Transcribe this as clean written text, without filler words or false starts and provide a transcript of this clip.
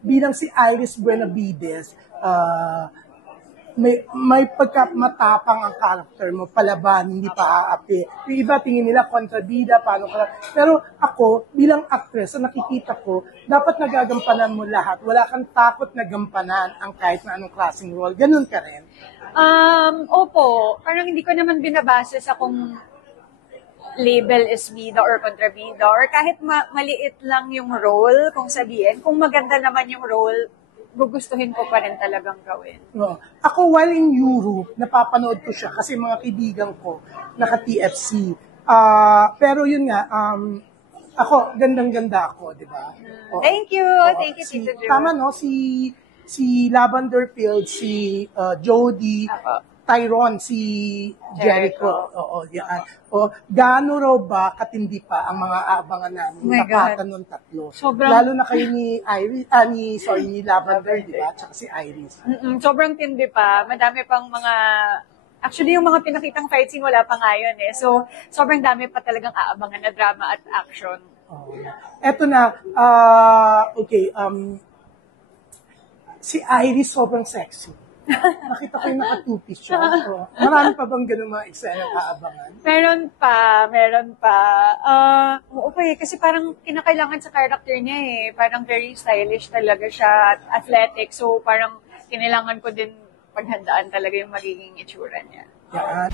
bilang si Iris Buenavides, may pagkamatapang ang character mo, palaban, hindi pa aapi. Yung iba tingin nila kontrabida, paano ka. Pero ako, bilang actress, so nakikita ko, dapat nagagampanan mo lahat. Wala kang takot na gampanan ang kahit na anong klaseng role. Ganun ka rin. Opo, parang hindi ko naman binabase sa kung label is bida or kontrabida or kahit maliit lang yung role, kung sabihin, kung maganda naman yung role, gugustuhin ko pa rin talagang gawin. No. Ako, while in Europe, napapanood ko siya kasi mga kaibigan ko, naka-TFC. Pero yun nga, ako, gandang-ganda ako, di ba? Thank you. Thank you, Tito Joe. Tama, no? Si Lavender Field, si Jody, Tyrone, si Jericho. Oo, yan. Gaano raw ba katindi pa ang mga abangan namin? Napatan nung tatlo. Sobrang... Lalo na kayo ni Iris, ni Lavender, di ba? Tsaka si Iris. Sobrang tindi pa. Madami pang mga... Actually, yung mga pinakitang fight scene, wala pa nga yun eh. So, sobrang dami pa talagang aabangan na drama at action. Eto na, okay, si Iris sobrang sexy. Nakita ko yung naka-two-piece siya. So, marami pa bang ganun mga eksena kaabangan? Meron pa. Okay, kasi parang kinakailangan sa character niya eh. Parang very stylish talaga siya at athletic. So, parang kinailangan ko din paghandaan talaga yung magiging itsura niya. Yan.